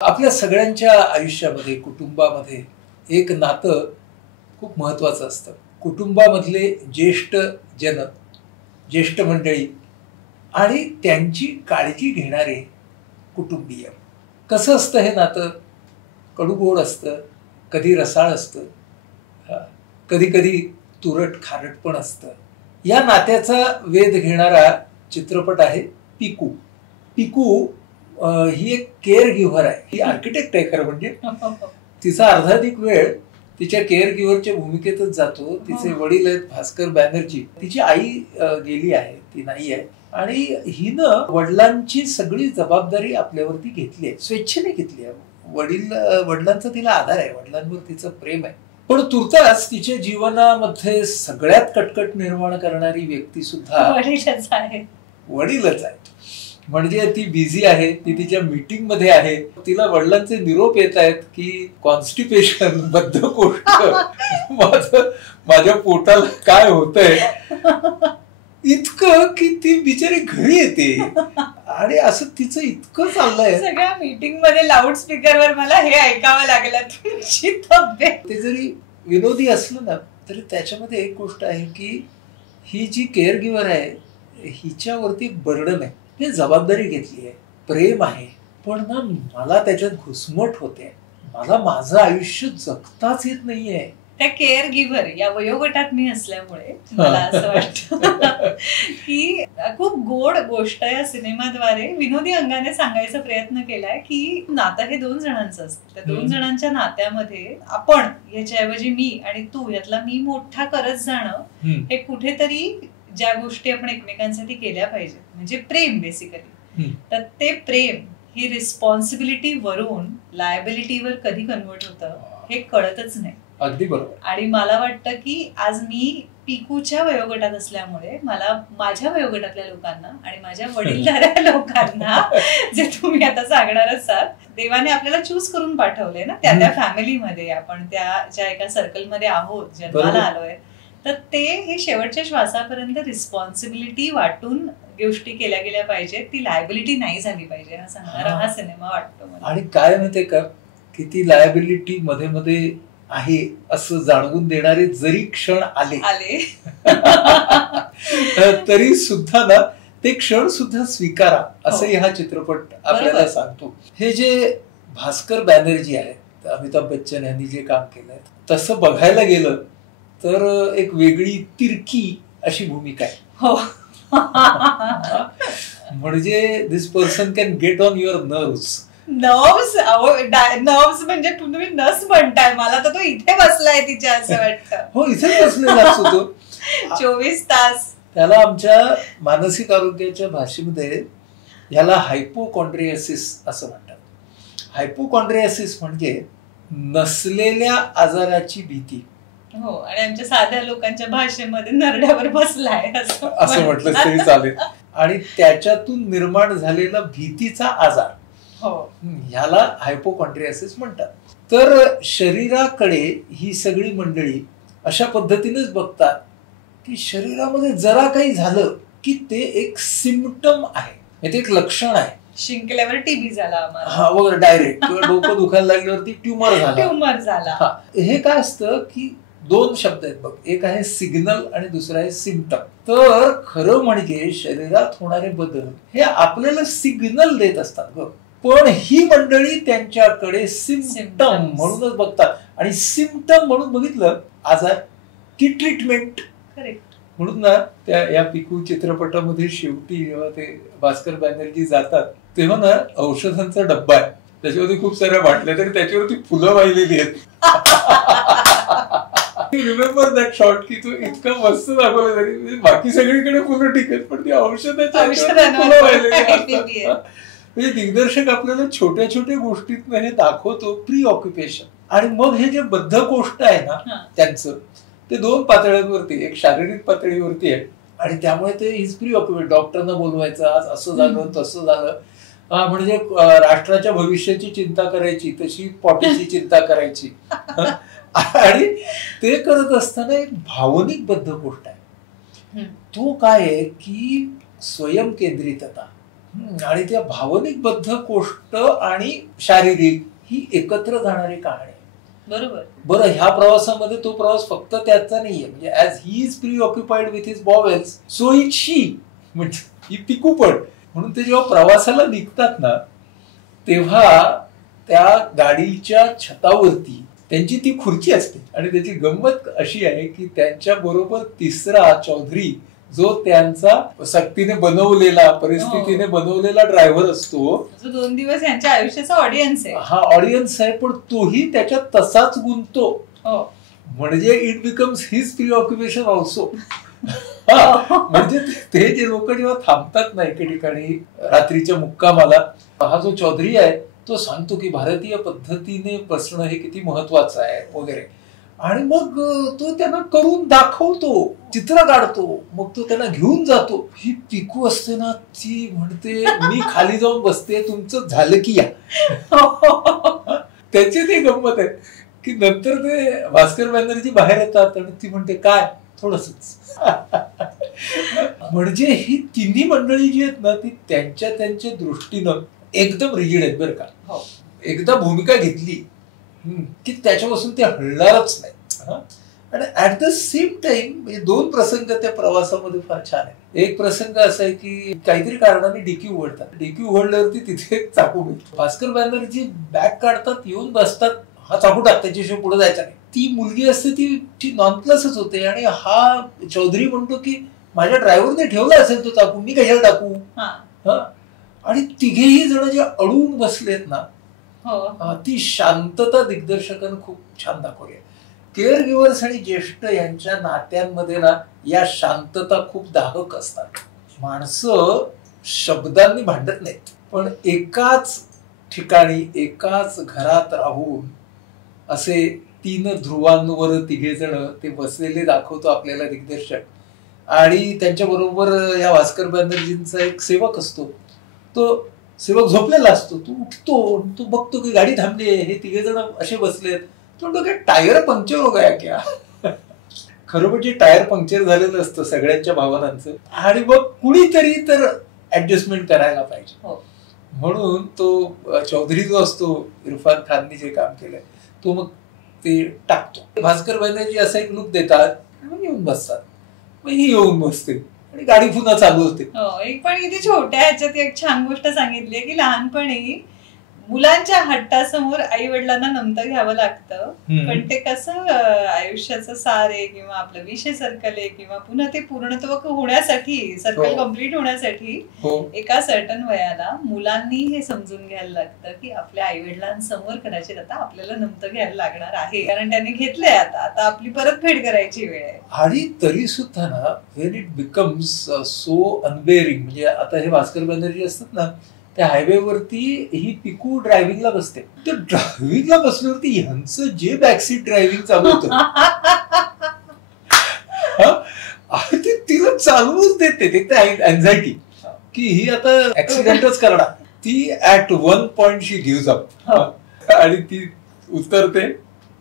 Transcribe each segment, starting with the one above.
आपल्या सगळ्यांच्या आयुष्यामध्ये कुटुंबामध्ये एक नातं खूप महत्त्वाचं असतं. कुटुंबामधले ज्येष्ठ जन, ज्येष्ठ मंडळी आणि त्यांची काळजी घेणारे कुटुंबीय. कसं असतं हे नातं? कडू-गोड असतं, कधी रसाळ असतं, हां, कधी-कधी तुरट-खारट पण असतं. या नात्याचा वेध घेणारा चित्रपट आहे पिकू. पिकू ही एक केअर गिव्हर आहे. ही आर्किटेक्ट आहे खरं म्हणजे. तिचा अर्धाधिक वेळ तिच्या केअर गिव्हरच्या भूमिकेतच जातो. तिचे वडील आहेत भास्कर बॅनर्जी. तिची आई गेली आहे, ती नाही आहे. आणि हिनं वडिलांची सगळी जबाबदारी आपल्यावरती घेतली आहे, स्वेच्छेने घेतली आहे. वडिलांचा तिला आधार आहे, वडिलांवर तिचं प्रेम आहे. पण तुर्तास तिच्या जीवनामध्ये सगळ्यात कटकट निर्माण करणारी व्यक्ती सुद्धा वडीलच आहे. म्हणजे ती बिझी आहे, ती तिच्या मीटिंग मध्ये आहे, तिला वडिलांचे निरोप येत आहेत की कॉन्स्टिपेशन, बद्धकोष्ठ, माझ्या पोटाला काय होतंय, इतकं की ती बिचारी घरी येते. आणि असं तिचं इतकं चाललंय, सगळ्या मीटिंग मध्ये लाऊड स्पीकरवर मला हे ऐकावं लागलं, तुमची तब्येत. ते जरी विनोदी असलं ना तरी त्याच्यामध्ये एक गोष्ट आहे की ही जी केअर गिव्हर आहे हिच्यावरती बर्डन आहे. हे जबाबदारी घेतली आहे, प्रेम आहे, पण ना मला त्याच्यात घुसमट होते. मला माझं आयुष्य जगताच येत नाहीये. त्या केअर गिव्हर या वयोगटात मी असल्यामुळे मला असं वाटतं की खूप गोड गोष्ट या सिनेमाद्वारे विनोदी अंगाने सांगायचा प्रयत्न केलाय की नातं हे दोन जणांचं असतं. त्या दोन जणांच्या नात्यामध्ये आपण याच्याऐवजी मी आणि तू यातला मी मोठा करत जाणं हे कुठेतरी ज्या गोष्टी आपण एकमेकांसाठी केल्या पाहिजे म्हणजे प्रेम बेसिकली, तर ते प्रेम ही रिस्पॉन्सिबिलिटी वरून लायबिलिटीवर कधी कन्वर्ट होतं हे कळतच नाही. अगदी बरोबर. आणि मला वाटतं की आज मी पिकूच्या वयोगटात असल्यामुळे मला माझ्या वयोगटातल्या लोकांना आणि माझ्या वडीलधाऱ्या लोकांना जे तुम्ही आता सांगणार असाल, देवाने आपल्याला चूज करून पाठवलंय ना त्या फॅमिलीमध्ये, आपण त्या ज्या एका सर्कलमध्ये आहोत, जन्माला आलोय, तर ते हे शेवटच्या श्वासापर्यंत रिस्पॉन्सिबिलिटी वाटून गोष्टी केल्या गेल्या पाहिजेत. ती लायबिलिटी नाही झाली पाहिजे हा सांगणारा हा सिनेमा वाटतो मला. आणि काय माहितीये का की ती लायबिलिटी मध्ये मध्ये आहे असं जाणवून देणारे जरी क्षण आले तरी सुद्धा ना ते क्षण सुद्धा स्वीकारा असंही हा चित्रपट आपल्याला सांगतो. हे जे भास्कर बॅनर्जी आहेत, अमिताभ बच्चन यांनी जे काम केलंय, तसं बघायला गेलं तर एक वेगळी तिरकी अशी भूमिका आहे. हो. म्हणजे this person can get on your nerves. Nerves म्हणजे तुम्ही नस म्हणताय, मला तर तो इथे बसलाय तिच्या असं वाटतं. हो, इथे बसलेला असतो 24 तास. त्याला आमच्या मानसिक आरोग्याच्या भाषेमध्ये ह्याला हायपोकॉन्ड्रियासिस असं म्हणतात. हायपोकॉन्ड्रियासिस म्हणजे नसलेल्या आजाराची भीती. हो, आणि आमच्या साध्या लोकांच्या भाषेमध्ये नरड्यावर बसलाय असं म्हटलं तरी चालेल. आणि त्याच्यातून निर्माण झालेला भीतीचा आजार, ह्याला हायपोकॉन्ड्रियासिस म्हणतात. तर शरीराकडे ही सगळी मंडळी अशा पद्धतीनेच बघतात की शरीरामध्ये जरा काही झालं की ते एक सिम्पटम आहे, ते एक लक्षण आहे. शिंकल्यावर टीबी झाला आम्हाला, हा वगैरे डायरेक्ट, किंवा डोकं दुखायला लागल्यावरती ट्युमर झाला. हे काय असतं की दोन शब्द आहेत बघ, एक आहे सिग्नल आणि दुसरा आहे सिम्पटम. तर खरं म्हणजे शरीरात होणारे बदल हे आपल्याला सिग्नल देत असतात बघ, पण ही मंडळी त्यांच्याकडे सिम्पटम म्हणूनच बघतात. आणि सिम्पटम म्हणून बघितलं आजार की ट्रीटमेंट. म्हणून ना त्या या पिकू चित्रपटामध्ये शेवटी जेव्हा ते भास्कर बॅनर्जी जातात तेव्हा ना औषधांचा डब्बा आहे, त्याच्यावरती खूप साऱ्या बाटल्या, तरी त्याच्यावरती फुलं वाहिलेली आहेत. रिमेंबर दॅट शॉट की तू इतका मस्त दाखवलं, तरी बाकी सगळीकडे फुलं ठीक आहेत पण ती औषधाच्या फुलं वाहिलेली असतात. म्हणजे दिग्दर्शक आपल्याला छोट्या छोट्या गोष्टीतनं हे दाखवतो, प्री ऑक्युपेशन. आणि मग हे जे बद्धकोष्ठ आहे ना त्यांचं, ते दोन पातळ्यांवरती, एक शारीरिक पातळीवरती आहे आणि त्यामुळे ते इज प्री ऑक्युपेट. डॉक्टरना बोलवायचं, आज असं झालं तसं झालं, म्हणजे राष्ट्राच्या भविष्याची चिंता करायची तशी पॉटीची चिंता करायची. आणि ते करत असताना एक भावनिक बद्धकोष्ठ आहे. तो काय आहे की स्वयंकेंद्रितता. आणि त्या भावनिकबद्ध गोष्ट आणि शारीरिक ही एकत्र जाणारी कहाणी. बरोबर. बरं, ह्या प्रवासामध्ये तो प्रवास फक्त त्याचा नाहीये, म्हणजे as he is preoccupied with his bowels so is she, म्हणजे ही पिकू पण. म्हणून ते जेव्हा प्रवासाला निघतात ना तेव्हा त्या गाडीच्या छतावरती त्यांची ती खुर्ची असते आणि त्याची गंमत अशी आहे की त्यांच्या बरोबर तिसरा चौधरी जो त्यांचा सक्तीने बनवलेला परिस्थितीने बनवलेला ड्रायव्हर असतो, जो 2 दिवस यांच्या आयुष्याचा ऑडियन्स आहे. हा ऑडियन्स आहे, पण तोही त्याच्यात तसाच गुंततो. म्हणजे इट बिकम्स हिज प्रिऑक्युपेशन ऑल्सो. म्हणजे ते जे लोक जेव्हा थांबतात ना एके ठिकाणी रात्रीच्या मुक्कामाला, हा जो चौधरी आहे तो सांगतो की भारतीय पद्धतीने बसणं हे किती महत्वाचं आहे वगैरे. आणि मग तो त्यांना करून दाखवतो, चित्र काढतो, मग तो त्यांना घेऊन जातो. ही पिकू असते ना ती म्हणते मी खाली जाऊन बसते, तुमचं झालं की या. त्याची ती गंमत आहे की नंतर ते भास्कर बॅनर्जी बाहेर येतात आणि ती म्हणते काय थोडंसच. म्हणजे ही तिन्ही मंडळी जी आहेत ना ती त्यांच्या दृष्टीनं एकदम रिजिड आहेत बरं का. एकदा भूमिका घेतली की त्याच्यापासून ते हलणारच नाही. आणि ऍट द सेम टाइम म्हणजे 2 प्रसंग त्या प्रवासामध्ये फार छान आहे. एक प्रसंग असा आहे की काहीतरी कारणाने डिकी उघडतात, डिकी उघडल्यावरती तिथे एक चाकू मिळतो. भास्कर बॅनर्जी बॅग काढतात, येऊन बसतात, हा चाकू टाक, त्याच्याशिवाय पुढे जायचा नाही. ती मुलगी असते ती नॉन प्लसच होते आणि हा चौधरी म्हणतो की माझ्या ड्रायव्हरने ठेवला असेल तो चाकू, मी कशाला टाकू. आणि तिघेही जण जे अडून बसलेत ना ती शांतता दिग्दर्शकानं खूप छान दाखवली. केअर गिव्हर्स आणि ज्येष्ठ यांच्या नात्यांमध्ये ना या शांतता खूप दाहक असतात. माणसं शब्दांनी भांडत नाहीत, पण एकाच ठिकाणी एकाच घरात राहून असे 3 ध्रुवांवर तिघे जण ते बसलेले दाखवतो आपल्याला दिग्दर्शक. आणि त्यांच्या बरोबर या भास्कर बॅनर्जींचा एक सेवक असतो, तो सेवक झोपलेला असतो. तो उठतो, तो बघतो की गाडी थांबली, हे तिघे जण असे बसलेत. तो म्हणतो काय टायर पंक्चर हो गया क्या. खरं म्हणजे टायर पंक्चर झालेलं असतं सगळ्यांच्या भावनांचं, आणि मग कुणीतरी तर ऍडजस्टमेंट करायला पाहिजे. म्हणून तो चौधरी जो असतो, इरफान खाननी जे काम केलंय तो मग ते टाकतो. भास्कर बॅनर्जी असा एक लुक देतात, मग येऊन बसतात, मग ही येऊन बसते आणि गाडी पुन्हा चालू होते. एक पण किती छोट्या ह्याच्यात एक छान गोष्ट सांगितली की लहानपणी मुलांच्या हट्टासमोर आई वडिलांना नमतं घ्यावं लागतं, पण ते कसं आयुष्याचं सार आहे किंवा आपलं विषय सर्कल आहे किंवा पुन्हा ते पूर्णत्व होण्यासाठी, सर्कल कम्प्लीट होण्यासाठी एका सर्टन वयाला मुलांनी हे समजून घ्यायला लागतं की आपल्या आई वडिलांसमोर कदाचित आता आपल्याला नमतं घ्यायला लागणार आहे, कारण त्यांनी घेतलंय, आता आपली परतफेड करायची वेळ आहे. आणि तरी सुद्धा ना व्हेन इट बिकम्स सो अनबेअरिंग, म्हणजे आता हे भास्कर बॅनर्जी असतात ना त्या हायवेवरती ही पिकू ड्रायव्हिंगला बसते. तर ड्रायव्हिंगला बसल्यावरती ह्यांचं जे बॅकसीट ड्रायव्हिंग चालू होतं ते तिला चालवूच देते. ते अँझायटी की ही आता ऍक्सिडेंटच करणार. ती at 1 point she gives up आणि ती उतरते,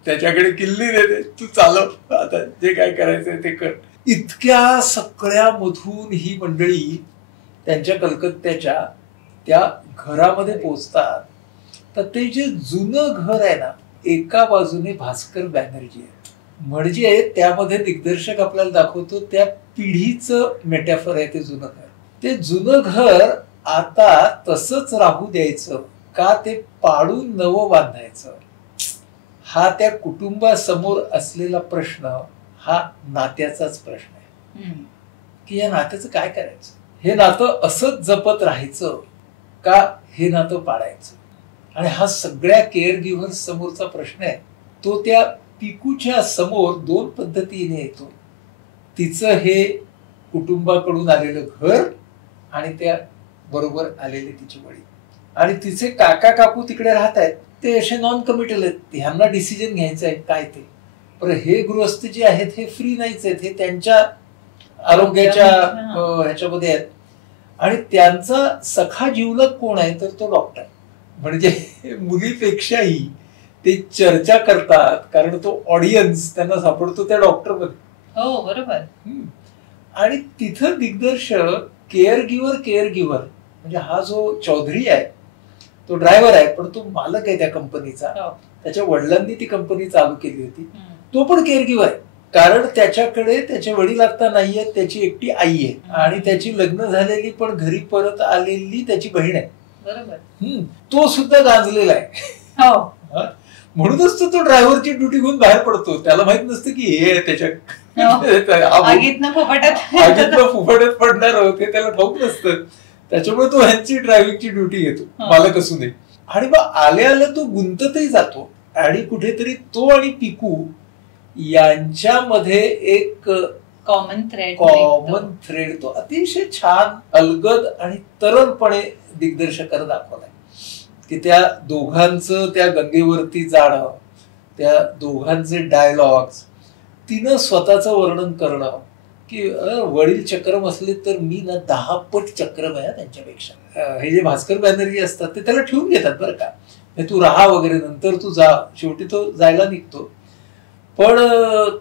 त्याच्याकडे किल्ली देते, तू चालव, आता जे काय करायचंय ते कर. इतक्या सगळ्यामधून ही मंडळी त्यांच्या कलकत्त्याच्या त्या घरामध्ये पोहोचतात. तर ते जे जुनं घर आहे ना, एका बाजूने भास्कर बॅनर्जी आहे, म्हणजे त्यामध्ये दिग्दर्शक आपल्याला दाखवतो त्या पिढीचं मेटाफर आहे ते जुनं घर. ते जुनं घर आता तसंच राहू द्यायचं का ते पाडून नवं बांधायचं, हा त्या कुटुंबासमोर असलेला प्रश्न हा नात्याचाच प्रश्न आहे की या नात्याचं काय करायचं. हे नातं असंच जपत राहायचं का हे नातं पाडायचं. आणि हा सगळ्या केअर गिव्हर्स समोरचा प्रश्न आहे. तो त्या पिकूच्या समोर 2 पद्धतीने येतो. तिचं हे कुटुंबाकडून आलेलं घर आणि त्या बरोबर आलेले तिचे वडील, आणि तिचे काका काकू तिकडे राहत आहेत, ते असे नॉन कमिटल आहेत, ह्यांना डिसिजन घ्यायचं आहे काय ते. पण हे गृहस्थ जे आहेत हे फ्री नाहीच आहेत, हे त्यांच्या आरोग्याच्या ह्याच्यामध्ये आहेत. आणि त्यांचा सखा जीवलग कोण आहे तर तो डॉक्टर. म्हणजे मुलीपेक्षाही ते चर्चा करतात, कारण तो ऑडियन्स त्यांना सापडतो त्या डॉक्टर मध्ये. हो बरोबर. आणि तिथं दिग्दर्शक केअर गिव्हर म्हणजे हा जो चौधरी आहे तो ड्रायव्हर आहे, पण तो मालक आहे त्या कंपनीचा. त्याच्या वडिलांनी ती कंपनी चालू केली होती. तो पण केअर गिव्हर आहे, कारण त्याच्याकडे त्याचे वडील आता नाहीयेत, त्याची एकटी आई आहे आणि त्याची लग्न झालेली पण घरी परत आलेली त्याची बहीण आहे. बरोबर. तो सुद्धा गाजलेला आहे. म्हणूनच तो ड्रायव्हरची ड्युटी घेऊन बाहेर पडतो. त्याला माहित नसतं की हे त्याच्या आगीतनं फुफाट्यात पडणार होते, त्याला ठाऊक नसतं. त्याच्यामुळे तो ह्यांची ड्रायव्हिंगची ड्युटी घेतो, मालक असून. आणि मग आल्या तो गुंततही जातो आणि कुठेतरी तो आणि पिकू यांच्यामध्ये एक कॉमन थ्रेड तो अतिशय छान अलगद आणि तरलपणे दिग्दर्शकानं दाखवलाय की त्या दोघांचं त्या गंगेवरती जाणं, त्या दोघांचे डायलॉग्स, तिनं स्वतःचं वर्णन करणं की वडील चक्रम असले तर मी ना 10 पट चक्रम आहे त्यांच्यापेक्षा. हे जे भास्कर बॅनर्जी असतात ते त्याला ठेवून घेतात बरं का, तू राहा वगैरे, नंतर तू जा. शेवटी तो जायला निघतो, पण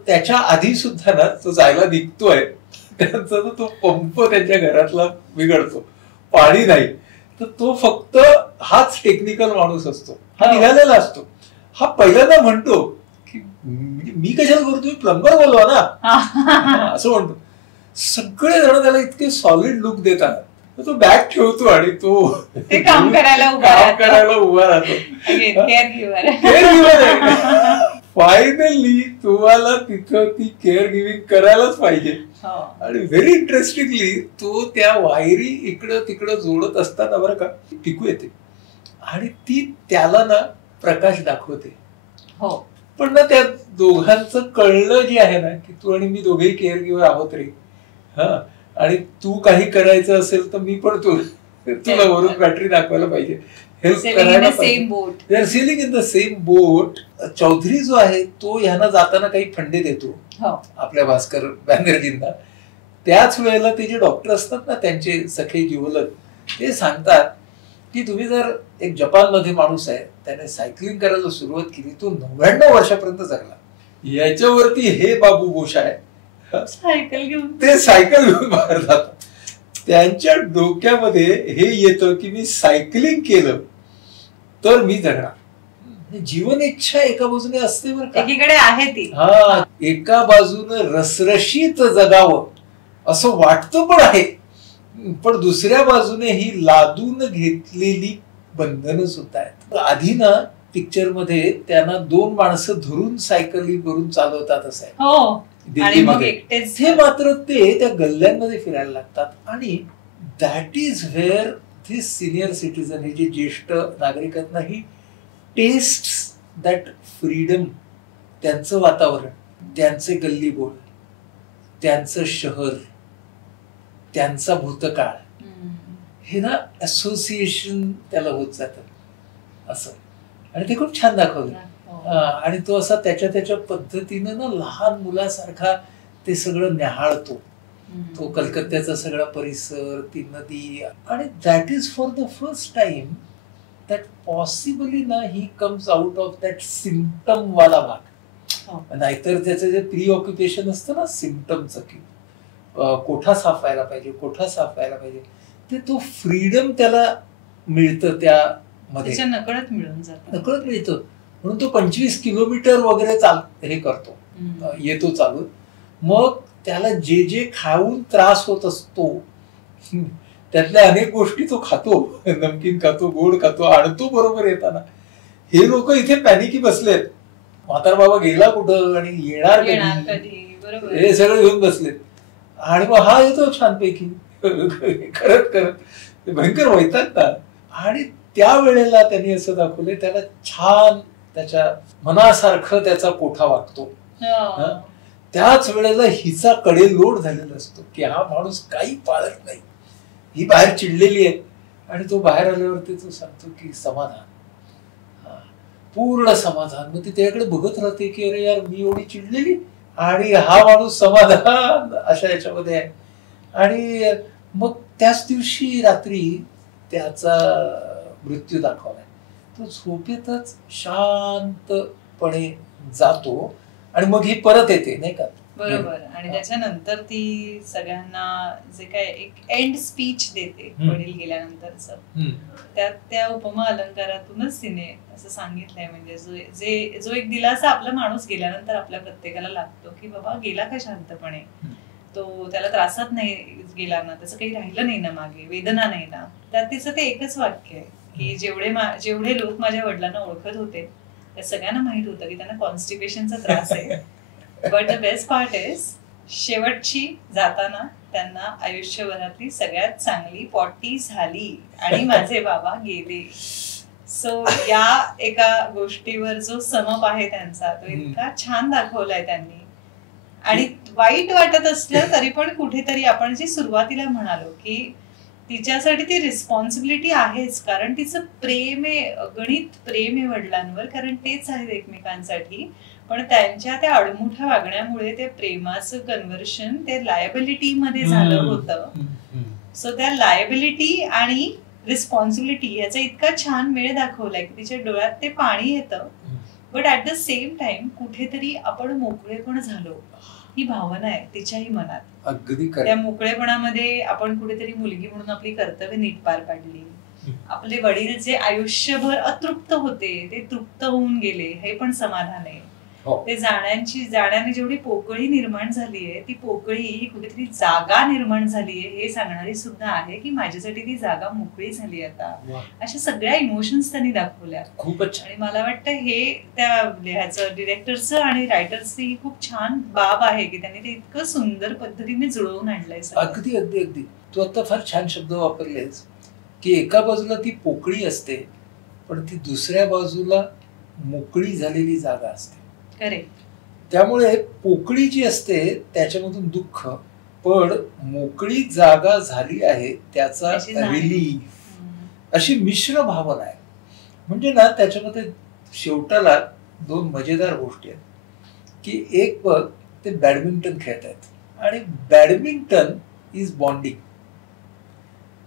त्याच्या आधी सुद्धा ना तो जायला निघतोय त्यांचा तो पंप त्यांच्या घरातला बिघडतो, पाणी नाही. तर तो फक्त हाच टेक्निकल माणूस असतो, हा निघालेला असतो. हा पहिल्यांदा म्हणतो की मी कशाला करू, तुम्ही प्लंबर बोलवा ना, असं म्हणतो. सगळे जण त्याला इतके सॉलिड लुक देतात, तो बॅग ठेवतो आणि तो काम करायला उभा राहतो. फायनली तुम्हाला तिथं ती केअर गिव्हिंग करायलाच पाहिजे. आणि व्हेरी इंटरेस्टिंगली तो त्या वायरी इकडं तिकडं जोडत असताना बरं का पिकू येते आणि ती त्याला ना प्रकाश दाखवते. पण ना त्या दोघांचं कळलं जे आहे ना की तू आणि मी दोघेही केअर गिव्हर आहोत रे, हा, आणि तू काही करायचं असेल तर मी पण तुला वरून बॅटरी दाखवायला पाहिजे, हेल्प करायला पाहिजे. सेलिंग इन द सेम बोट. चौधरी जो आहे तो ह्यांना जाताना काही फंडे देतो आपल्या भास्कर बॅनर्जींना. त्याच वेळेला ते जे डॉक्टर असतात ना त्यांचे सखे जिवलग, ते सांगतात की तुम्ही जर एक जपानमध्ये माणूस आहे, त्याने सायकलिंग करायला सुरुवात केली, तो 99 वर्षापर्यंत जगला. याच्यावरती हे बाबू बोश आहे, ते सायकल घेऊन बाहेर जातात. त्यांच्या डोक्यामध्ये हे येतं की मी सायकलिंग केलं तर मी जगणार. जीवन इच्छा एका बाजूने असते बरं का, एकीकडे आहे ती. हा, एका बाजूनं रसरशीत जगावं असं वाटतं पण आहे, पण दुसऱ्या बाजूने ही लादून घेतलेली बंधनं सुद्धा आहेत. आधी ना पिक्चर मध्ये त्यांना 2 माणसं धरून सायकलिंग करून चालवतात असं आहे दिल्लीमध्ये. हे मात्र ते त्या गल्ल्यांमध्ये फिरायला लागतात आणि that is where this senior citizen, हे जे ज्येष्ठ नागरिक आहेत ना, ही टेस्ट दॅट फ्रीडम. त्यांचं वातावरण, त्यांचे गल्लीबोळ, त्यांचं शहर, त्यांचा भूतकाळ, हे ना असोसिएशन त्याला होत जातं असं. आणि ते खूप छान दाखवलं. आणि तो असा त्याच्या पद्धतीनं ना लहान मुलासारखा ते सगळं न्याहाळतो. तो कलकत्त्याचा सगळा परिसर, ती नदी, आणि that is for the first time that possibly ना he comes out of that symptom वाला भाग. नाहीतर त्याचं जे प्री ऑक्युपेशन असतं ना सिम्पटमचं, की कोठा साफ व्हायला पाहिजे, कोठा साफ व्हायला पाहिजे, ते तो फ्रीडम त्याला मिळतं त्यामध्ये, नकळत मिळून जातं, नकळत मिळतं. म्हणून तो 25 किलोमीटर वगैरे हे करतो, येतो चालून. मग त्याला जे जे खाऊन त्रास होत असतो त्यातल्या अनेक गोष्टी तो खातो, नमकीन खातो, गोड खातो, आणतो बरोबर येताना. हे लोक इथे पॅनिकी बसलेत, म्हातार बाबा गेला कुठं आणि येणार कधी, हे सगळं घेऊन बसलेत. आणि मग हा येतो छानपैकी करत भयंकर वैतागतात. आणि त्यावेळेला त्यांनी असं दाखवलंय, त्याला छान त्याच्या मनासारखं त्याचा कोठा वागतो. त्याच वेळेला हिचा कडे लोड झालेला असतो की हा माणूस काही पाळत नाही, ही बाहेर चिडलेली आहे. आणि तो बाहेर आल्यावरती तो सांगतो की समाधान, पूर्ण समाधान. मग ती त्याकडे बघत राहते की अरे यार मी एवढी चिडलेली आणि हा माणूस समाधान अशा याच्यामध्ये आहे. आणि मग त्याच दिवशी रात्री त्याचा मृत्यू दाखवलाय. तो झोपेतच शांतपणे जातो आणि मग ही परत येते नाही का, बरोबर. आणि त्याच्यानंतर ती सगळ्यांना जे काय एक एंड स्पीच देते वडील गेल्यानंतरचं, त्यात त्या उपमा अलंकारातूनच तिने असं सांगितलंय, म्हणजे जो एक दिलासा आपला माणूस गेल्यानंतर आपल्या प्रत्येकाला लागतो की बाबा गेला का शांतपणे, तो त्याला त्रासात नाही गेला ना, त्याचं काही राहिलं नाही ना मागे, वेदना नाही ना. त्यात तिचं ते एकच वाक्य आहे की जेवढे लोक माझ्या वडिलांना ओळखत होते त्या सगळ्यांना माहित होतं की त्यांना कॉन्स्टिपेशनचा त्रास आहे, but the best part is शेवटची जाताना त्यांना आयुष्यभरातली सगळ्यात चांगली पॉटी झाली आणि माझे बाबा गेले. सो या एका गोष्टीवर जो समप आहे त्यांचा तो इतका छान दाखवलाय त्यांनी. आणि वाईट वाटत असलं तरी पण कुठेतरी आपण जी सुरुवातीला म्हणालो की तिच्यासाठी ती रिस्पॉन्सिबिलिटी आहेच, कारण तिचं प्रेम आहे, अगणित प्रेम आहे वडिलांवर, कारण तेच आहेत एकमेकांसाठी. पण त्यांच्या त्या अडमुठ्या वागण्यामुळे त्या प्रेमाचं कन्व्हर्शन ते लायबिलिटी मध्ये झालं होतं. सो त्या लायबिलिटी आणि रिस्पॉन्सिबिलिटी याचा इतका छान मेळ दाखवलाय की तिच्या डोळ्यात ते पाणी येतं, but at the same time कुठेतरी आपण मोकळे पण झालो ही भावना आहे तिच्याही मनात. अगदी त्या मोकळेपणामध्ये आपण कुठेतरी मुलगी म्हणून आपली कर्तव्य नीट पार पाडली. आपले वडील जे आयुष्यभर अतृप्त होते ते तृप्त होऊन गेले हे पण समाधान आहे. ते जाण्याने जेवढी पोकळी निर्माण झालीये ती पोकळी ही कुठेतरी जागा निर्माण झालीये हे सांगणारी सुद्धा आहे की माझ्यासाठी ती जागा मोकळी झाली आता. अशा सगळ्या इमोशन्स त्यांनी दाखवल्या खूपच. आणि मला वाटतं हे त्या ह्याचं डिरेक्टरचं आणि रायटर्सची खूप छान बाब आहे की त्यांनी ते इतकं सुंदर पद्धतीने जुळवून आणलंय. अगदी अगदी अगदी तू आता फार छान शब्द वापरलेस की एका बाजूला ती पोकळी असते पण ती दुसऱ्या बाजूला मोकळी झालेली जागा असते. त्यामुळे पोकळी जी असते त्याच्यामधून दुःख, पण मोकळी जागा झाली आहे त्याचा रिलीफ, अशी मिश्र भावना आहे. म्हणजे ना त्याच्यामध्ये शेवटाला दोन मजेदार गोष्टी आहेत की एक बघ ते बॅडमिंटन खेळत आहेत आणि बॅडमिंटन इज बॉन्डिंग.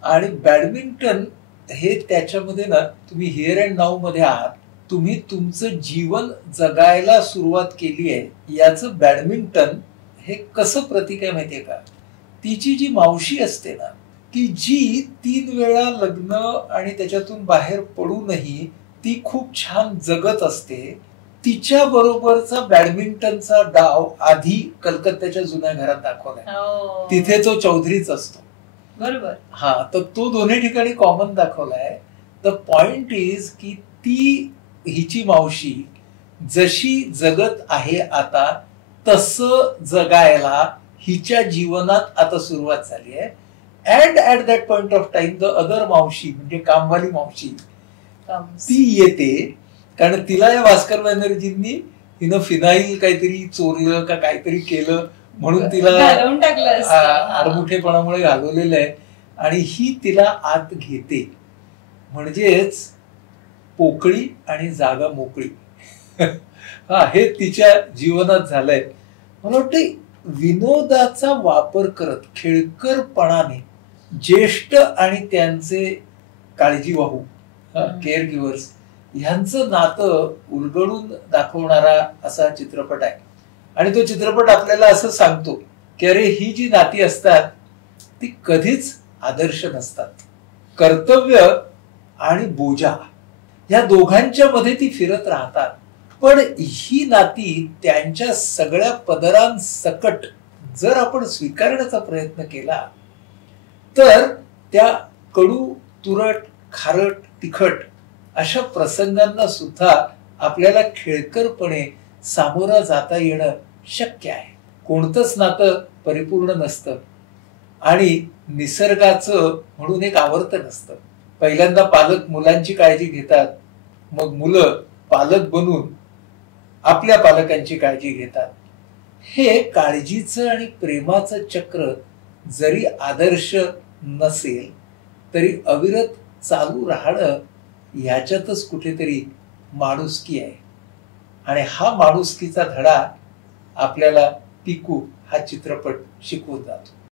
आणि बॅडमिंटन हे त्याच्यामध्ये ना तुम्ही हिअर अँड नाऊ मध्ये आहात, तुम्ही तुमचं जीवन जगायला सुरुवात केली आहे याचं बॅडमिंटन हे कसं प्रतीक आहे माहितीये का. तिची जी मावशी असते ना की जी 3 वेळा लग्न आणि त्याच्यातून बाहेर पडूनही ती खूप छान जगत असते, तिच्या बरोबरचा बॅडमिंटनचा डाव आधी कलकत्त्याच्या जुन्या घरात दाखवलाय. तिथे तो चौधरीच असतो. बरोबर. हा, तर तो दोन्ही ठिकाणी कॉमन दाखवलाय. द पॉइंट इज की ती हिची मावशी जशी जगत आहे आता तसं जगायला हिच्या जीवनात आता सुरुवात झाली आहे. And at that point of time the other मावशी म्हणजे कामवाली मावशी ती येते, कारण तिला या भास्कर बॅनर्जींनी हिनं फिनाईल काहीतरी चोरलं का काहीतरी केलं म्हणून तिला आडमुठेपणामुळे घालवलेलं आहे आणि ही तिला आत घेते. म्हणजेच पोकळी आणि जागा मोकळी हा हे तिच्या जीवनात झालंय. मला वाटतं विनोदाचा वापर करत खेळकरपणाने ज्येष्ठ आणि त्यांचे काळजीवाहू केअर गिव्हर्स ह्यांचं नातं उलगडून दाखवणारा असा चित्रपट आहे. आणि तो चित्रपट आपल्याला असं सांगतो की अरे ही जी नाती असतात ती कधीच आदर्श नसतात. कर्तव्य आणि बोजा या दोघांच्या मध्ये ती फिरत राहतात, पण ही नाती त्यांच्या सगळ्या पदरांसकट जर आपण स्वीकारण्याचा प्रयत्न केला तर त्या कडू, तुरट, खारट, तिखट अशा प्रसंगांना सुद्धा आपल्याला खेळकरपणे सामोरा जाता येणं शक्य आहे. कोणतंच नातं परिपूर्ण नसतं आणि निसर्गाचं म्हणून एक आवर्त नसतं. पहिल्यांदा पालक मुलांची काळजी घेतात, मग मुलं पालक बनून आपल्या पालकांची काळजी घेतात. हे काळजीचं आणि प्रेमाचं चक्र जरी आदर्श नसेल तरी अविरत चालू राहणं ह्याच्यातच कुठेतरी माणुसकी आहे. आणि हा माणुसकीचा धडा आपल्याला पिकू हा चित्रपट शिकवून जातो.